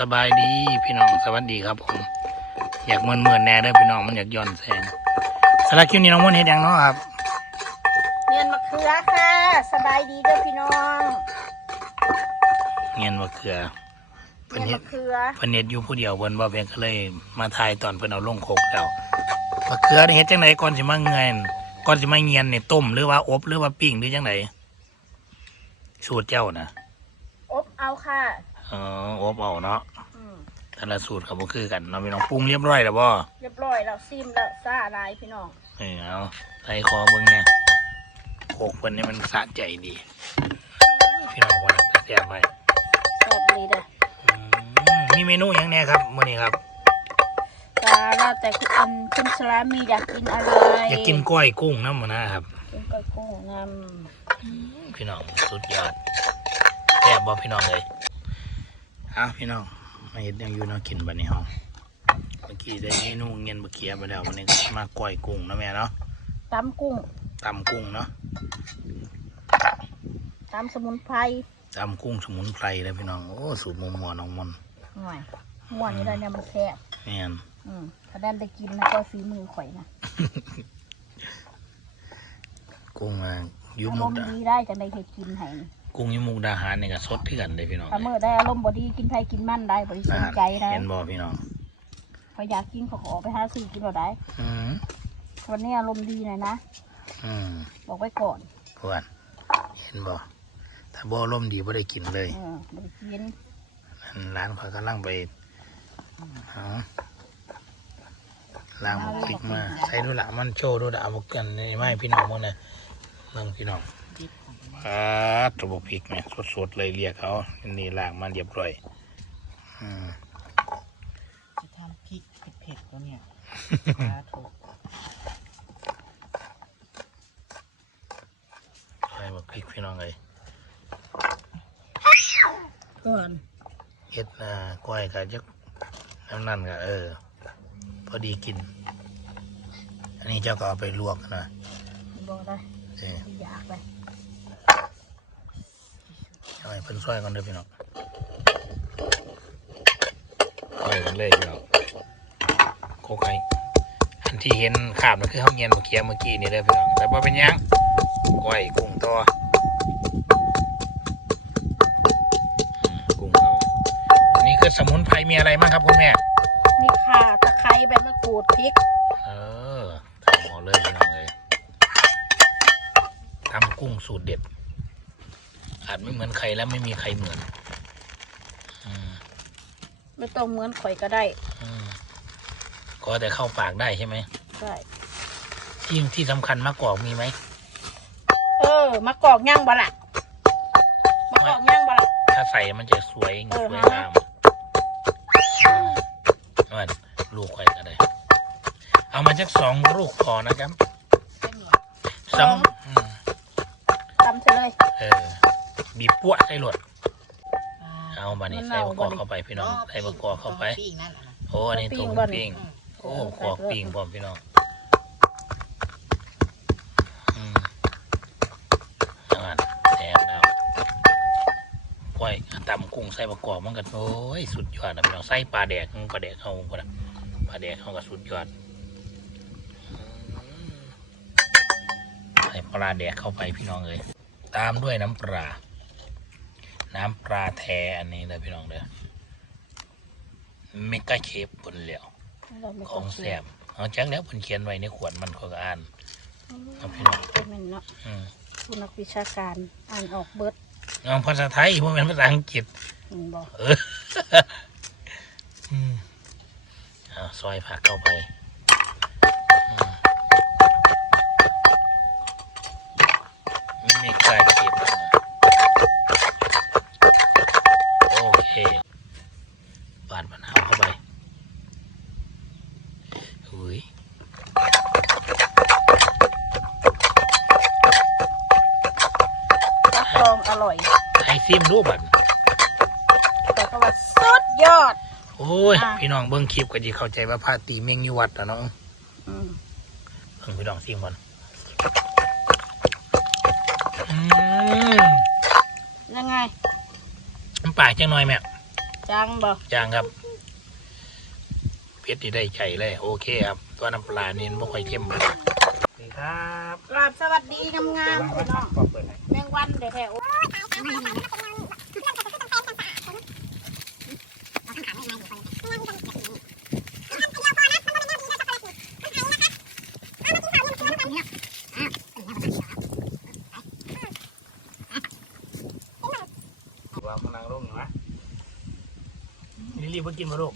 สบายดีพี่น้องสวัสดีครับผมอยากเมินเมินๆแน่เด้อพี่น้องมันอยากย้อนแสงสำหรับคลิปนี้น้องมนต์เฮ็ดหยังเนาะครับเนียนมะเขือค่ะ สบายดีเด้อพี่น้องเงียนว่าเขือเนีเพิ่นยนเฮ็ดมะเขือเพิ่นเฮ็ดอยู่ผู้เดียวเพิ่นบ่เพียงก็เลยมาถ่ายตอนเพิ่นเอาลงโคกแล้วว่าเขือนี่เฮ็ดจังไดก่อนสิมาเงยก่อนสิมาเงียนนี่ต้มหรือว่าอบหรือว่าปิ้งหรือจังไดสูตรเจ้านะอบเอาค่ะเอออบเอาเนาะอืมแต่ละสูตรก็บ่คือกันเนาะพี่น้องปรุงเรียบร้อยแล้วบ่เรียบร้อยแล้วซิมแล้วซ่าลายพี่น้องเออเอาใส่คอเบิ่งเนี่ยโคกเพิ่นนี่มันสะใจดี พี่น้องว่าแซ่บไว้แซ่บดีเด้ออืมมีเมนูหยังแหน่ครับมื้อนี้ครับจ้าแล้วแต่คุณอันคุณสลามีอยากกินอะไรอยากกินกล้อยกุ้งน้ำมันนะครับ กินกล้วยกุ้งงพี่น้องสุดยอดแซ่บบ่พี่น้องเลยเอาพี่น้องมาเห็ดหยังอยู่เนาะกินบัดนี้เฮาเมื่อกี้ได้เมนูเงียนบะเขียไปแล้ววันนี้ก็มากล้อยกุ้งเนาะแม่เนาะำตำกุ้งตำกุ้งเนาะตำสมุนไพรตำกุ้งสมุนไพรเลยพี่น้องโอ้สูตรมัวมัวน้องมนต์หน่อยม่วนนี่ได้เนี่ยมันแซ่บแม่นอืมถ้าได้ได้กินนะก็ฝีมือข่อยนะกุ้งอะอยุอามุรกมณ์ดาดีได้จังได้เฮ็ดกินให้ กุ้งอยุมุกดาหารนี่ก็สดที่กันเลยพี่น้องถ้าเมื่อได้อารมณ์บ่ดีกินไผกินมันได้บ่ได้สนใจได้เห็นบ่พี่น้องพออยากกินเขาก็ออกไปหาซื้อกินเราได้อืมวันนี้อารมณ์ดีหน่อยนะอืมบอกไว้ก่อนพวนเห็นบ่ถ้าบ่ร่มณ์ดีบ่ได้กินเลยเออบ่ได้กินอันร้านเขากำลังไปเอาล้างหมกพริกมาใส่ดูละมันโชว์ดูละเอาบกันนี่ไม่พี่น้องมันนะเมืองพี่น้อง อ่าตัวบกพริกเนี่ยสดๆเลยเรียกเขานี่ล้างมาเรียบร้อยอืมจะทำพริกเผ็ดๆแล้วเนี่ยสาธุใส่บกพริกพี่น้องเลยก่อนเฮ็ดอ่าก้อยกับจักน้ำนั่นก็เออ พอดีกิน อันนี้เจ้าก็เอาไปลวกนะบอกได้เออ อยากเลย เอาให้เพิ่นซอยก่อนเด้อพี่น้องซอยกันเลยพี่น้องโคกไก่อันที่เห็นขาบนั่นคือข้าวเงียนเมื่อกี้เมื่อกี้นี่เด้อพี่น้องแต่ว่าเป็นหยังก้อยกุ้งตัวอืมกุ้งเอาอันนี้คือสมุนไพรมีอะไรบ้างครับคุณแม่นี่ข่าตะไคร้ใบมะกรูดพริก เออทำหมอเลยพี่น้องเลยทำกุ้งสูตรเด็ด อาจไม่เหมือนใครและไม่มีใครเหมือนอืมไม่ต้องเหมือนข่อยก็ได้อืมก็แต่เข้าปากได้ใช่ไหมได้ที่ที่สำคัญมะกอกมีไหมเออมะกอกย่างบ่ละมะกอกย่างบ่ละถ้าใส่มันจะสวยเออสวยฮะ งามว่าลูกไข่ก็ได้ เอามาจักสองลูกพอนะครับสองอืมตำใส่เลย เออ บีบปั้วใส่หลดเอามานี่ใส่มะกอกเข้าไปพี่น้องใส่มะกอกเข้าไปปิ้งนั่นแหละนะโอ้อันนี้ปิ้ถุงงบ่ปิ้งโอ้กอกปิ้งพร้อมพี่น้องอืมอ่านแซ่บแล้วก้อยตำกุ้งใส่ประกอบมันกันโอ้ยสุดยอดนะพี่น้องใส่ปลาแดกปลาแดกเขาก็นะปลาแดกเขาก็สุดยอดอืมใส่ปลาแดกเข้าไปพี่น้องเลยตามด้วยน้ำปลา น้ำปลาแท้อันนี้เลยพี่น้องเด้อเมกาเชฟบนเหลียวเราไม่ขต้อองงแสบเอาจังแล้วเพิ่นเขียนไว้ในขวดมันก็อ่านเอาพี่น้องเป็นแม่นเนาะอืมผู้นักวิชาการอ่านออกเบิดเอาภาษาไทยบ่แม่นภาษาอังกฤษอืมบอกเอออืมเอาซอยผักเข้าไปอืมไม่กล้าเก็บแล้วนะโอเคปาดมะนาวเข้าไปอุ้ย รับรองอร่อย ให้ ซิมรูปบันแต่ก็ว่าสุดยอด โอ้ย อะ พี่น้องเบิ้งคลิปก็จะเข้าใจว่าพาตีเมงอยู่วัดนะเนาะอืมเบิ่งพี่น้องซิมก่อนอืมยังไงน้ำปลาจังหน่อยแม่จังบ่ย่างครับเพชรที่ได้ใจเลย โอเคครับ ตัวน้ำปลานี่ไม่ค่อยเข้มเลยสวัสดีครับกราบสวัสดีงามๆพี่น้องขอเปิดหน่อยแมงวันเดี๋ยวแถว ว่าพนังร่มนะลิลลี่เพิ่งกินมาลูก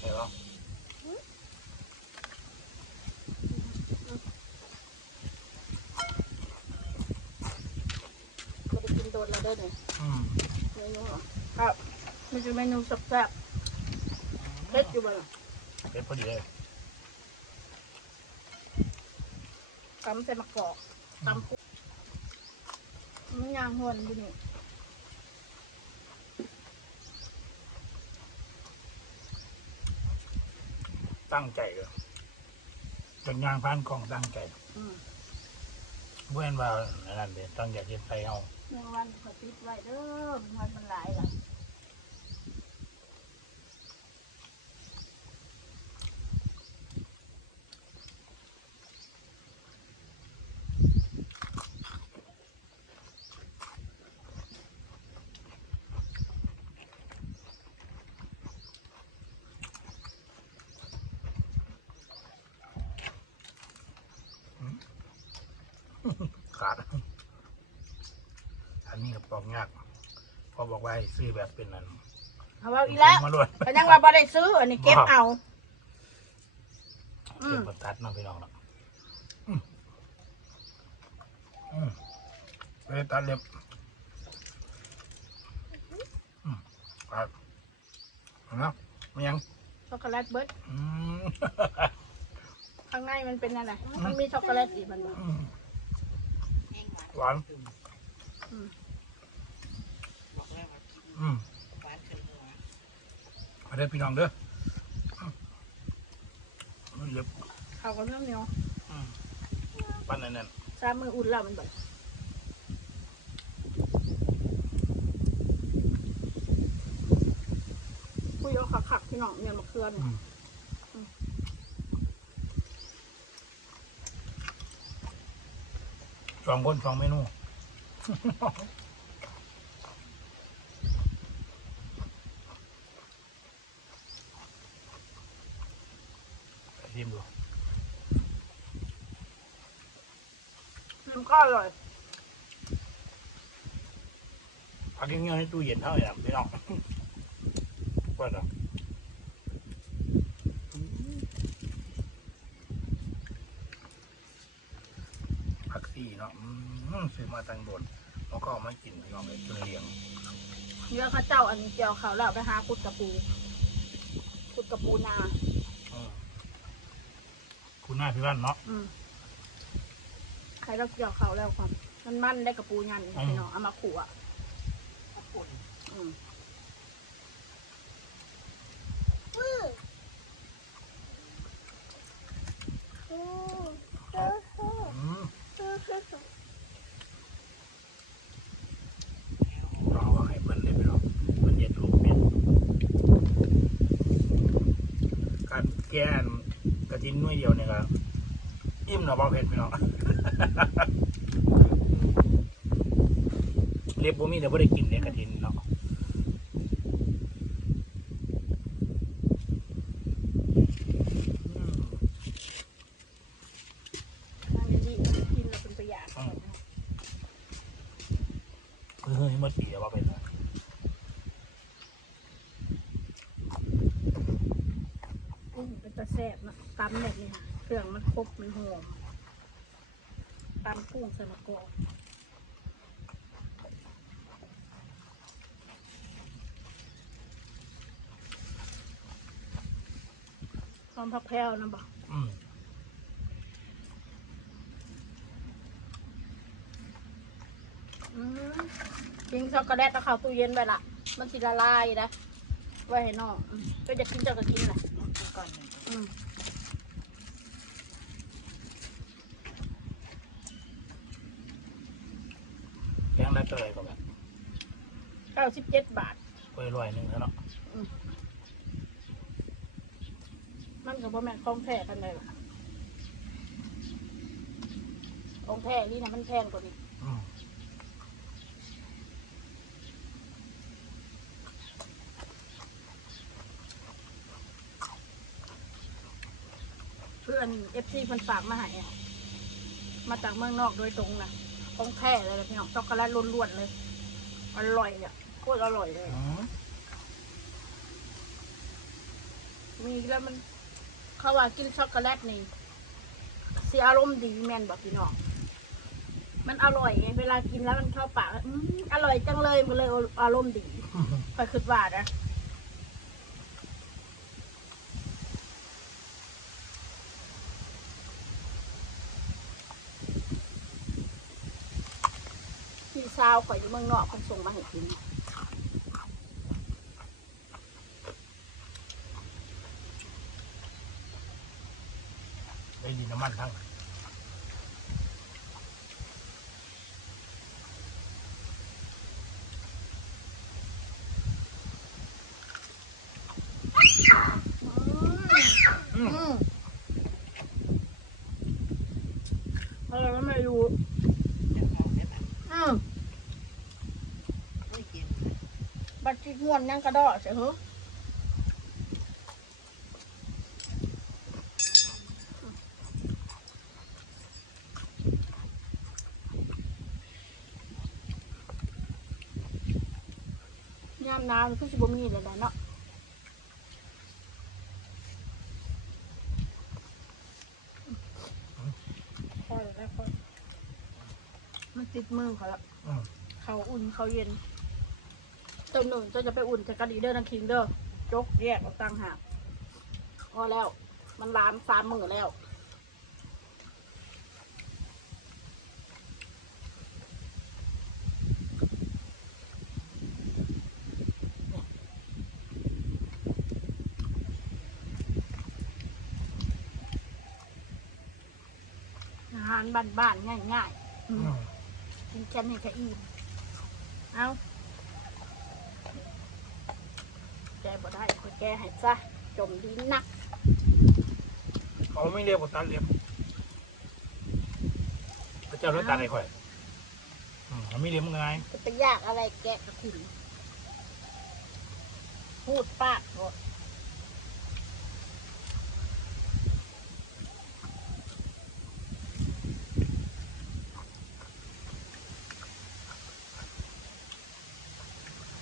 เห็นปะไม่ได้กินโดนแล้วเด้อเนี่ยอืมเมนูเหรอครับมันจะเมนูแซ่บๆเผ็ดอยู่บ่ล่ะเป็นพอดีเลย ตำใส่มะกอกตำปุ๊บมันย่างหวนอยู่นี่ตั้งใจเลยจนยางพานกล่องตั้งใจอืมเพื่อนว่าอันนั่นเลยตั้งใจจะไปเอาแมงวันขอติดไว้เด้อแมงวันมันหลายล่ะ ขาด อันนี้กับปอกยากพอบอกว่าให้ซื้อแบบเป็นอันเอาว่าอีแล้วมาล้วนแต่ยังว่าบ่ได้ซื้อ อันนี้เก็บเอา อืเก็มบประทัดเน้องพี่น้องเนาะอืมอืมไปตัดเล็บอืมครับเอาเนาะไม่ยังช็อกโกแลตเบิร์ดอืม ข้างในมันเป็นอะไรมันมีช็อกโกแลตอีกมันบ่อืมหวานอืม บอกแล้วว่ากินอืมหวานขึ้นหัวมาเด้อพี่น้องเด้ออืมเล็บเขาก็เรื่องเหนียวอืมปั้นนั่นนั่นสามมืออุ่นแล้วมันแบบคุยเอาขักๆพี่น้องเนี่ยมะเขืออืเนี่ย ม สองคนสองเมนูไปชิมดูมันก็อร่อยพักเงี้ยวๆในตู้เย็นเท่าไหร่ล่ะพี่น้องเปิดเหรอผักซี่เนาะอืม ซื้อมาตังโดนแล้วก็เอามากินพี่น้องเลยจนเลี้ยงเนื้อข้าวเจ้าอันนี้เจียวเขาแล้วไปหาขุดกระปูขุดกระปูนา อืมคุณหน้าพี่บ้านเนาะ อืมใครเราเกี่ยวเขาแล้วความมันมันได้กระปูยันอืม พี่น้องเอามาขู่อะ ข้าวปุ่น อืม อืมรอว่าให้เพิ่นเลยพี่น้องเพิ่นเย็ดลูกเป็นการแก้นกระทินหน่วยเดียวเนี่ยก็อิ่ม เนาะบ่เผ็ดพี่น้องเล็บบ่มีแต่บ่ได้กินเนี่ยกระทินเนาะอืม นั่งดีๆกินแล้วเป็นประหยัด คือเฮ้ยเมื่อปีแล้วว่าเป็นอะไร อืมเป็นตะแซ่บนะตำแบบนี้ค่ะเครื่องมันครบมันหอม ตำกุ้งใส่มะกอกหอมผักแพรวนะบอกอืมอืมกินช็อกโกแลตแล้วเข้าตู้เย็นไปละ มันสิละลายนะ ไว้ให้น้องอืมก็จะกินเจ้าก็กินแหละต้องกินก่อนหนึ่งอืม เท่าไหร่ก็แบบเก้าสิบเจ็ดบาทกล้วยลอยหนึ่งแล้วเนาะมันกับพ่อแม่นของแท้กันเลยล่ะของแท้นี่นะมันแพงกว่านี้อืมเพื่อนเอฟซีมันฝากมาให้อะมาจากเมืองนอกโดยตรงนะ ของแท้เลยนะพี่น้องช็อกโกแลตล้วนๆเลย อร่อยอะโคตรอร่อยเลยอืมมีแล้วมันเขาว่ากินช็อกโกแลตนี่เสียอารมณ์ดีแม่นบอกพี่น้อง มันอร่อยไงเวลากินแล้วมันเข้าปากแล้วอืมอร่อยจังเลยมันเลยอารมณ์ดีคอยคิดว่านะาวข่อยอยู่เมืองนอกเขาส่งมาให้กินไปดินน้ำมันทั้งอืมอืมอะไรก็ไม่รู้ จะเอาได้แบบ อืม ไม่กิน บัตรที่ง่วนยังกระดอใช่เหรอน้ำน้ำคือสิบมีเลยนะเนาะพอแล้วพอมันติดมือเขาแล้วเขาอุ่นเขาเย็น ตัวหนึ่งจะจะไปอุ่นจากกระดีเดอร์นังคิงเดอร์จกแยกออกต่างหากพอแล้ว มันล้ามสามมือแล้วอาหารบ้านๆง่ายๆอือืมมกินแค่นี้ก็อิ่มเอาแกบ่ได้ก็แกให้ซะจมดินนัก เขาไม่เรียกว่าตันเรียบพระเจ้าเลือกตันไอ้ข่อยอืมเขาไม่เรียบไงจะไปยากอะไรแกะกระถิ่นพูดปากหมด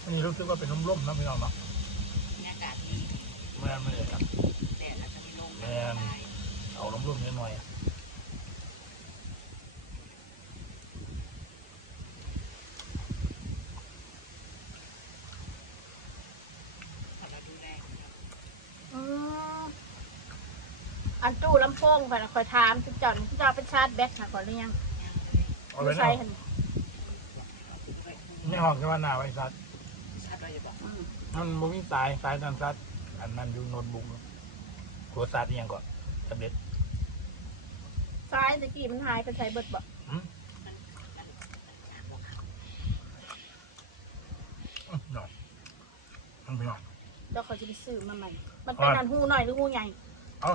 อันนี้รู้สึกว่าเป็นร่มๆนะพี่น้องเนาะ บรรยากาศดี ไม่ไม่เลยครับแดดอาจจะไม่ลงแม่นเอาร่มๆนิดหน่อยเราดูแลอืมอันตู้ลำโพงก่อนนะคอยถามจุดจอดที่จะเอาไปชาร์จแบตค่ะก่อนหรือยังเอาไว้ใช้เนาะหันไม่ห้องจะว่าหน้าไว้ซัดชัดเราจะบอกอืมมันบ่มีสายสายนันซัด อันนั้นอยู่โน้ตบุ๊กหัวซัดอีหยังก่อนสำเร็จซ้ายตะกี้มันหายไปใช้เบิดบ่อืมอืมหน่อยมันพี่น้องแล้วเขาจะไปซื้อมาใหม่ มันเป็นอันหูหน่อยหรือหูใหญ่เอ้า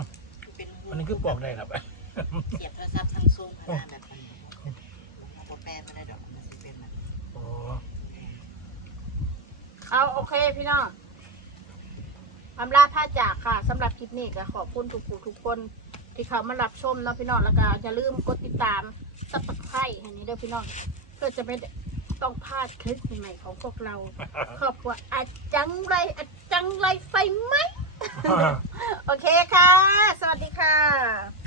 เป็นอันนี้คือปอกได้ครับเสียบโทรศัพท์ทั้งซูมขนาดแบบมันตัวแปรไม่ได้ดอกมันจะเป็นแบบโอ้เอาโอเคพี่น้อง อำลาผ้าจากค่ะสำหรับคลิปนี้ก็ขอบคุณทุกผู้ทุกคน ที่เขามารับชมเนาะพี่น้องแล้วก็อย่าลืมกดติดตามสับสไครต์ให้นี้เด้อพี่น้องเพื่อจะไม่ต้องพลาดคลิปใหม่ๆของพวกเราครอบครัวอาจังไรอาจังไรไฟไหม โอเคค่ะ สวัสดีค่ะ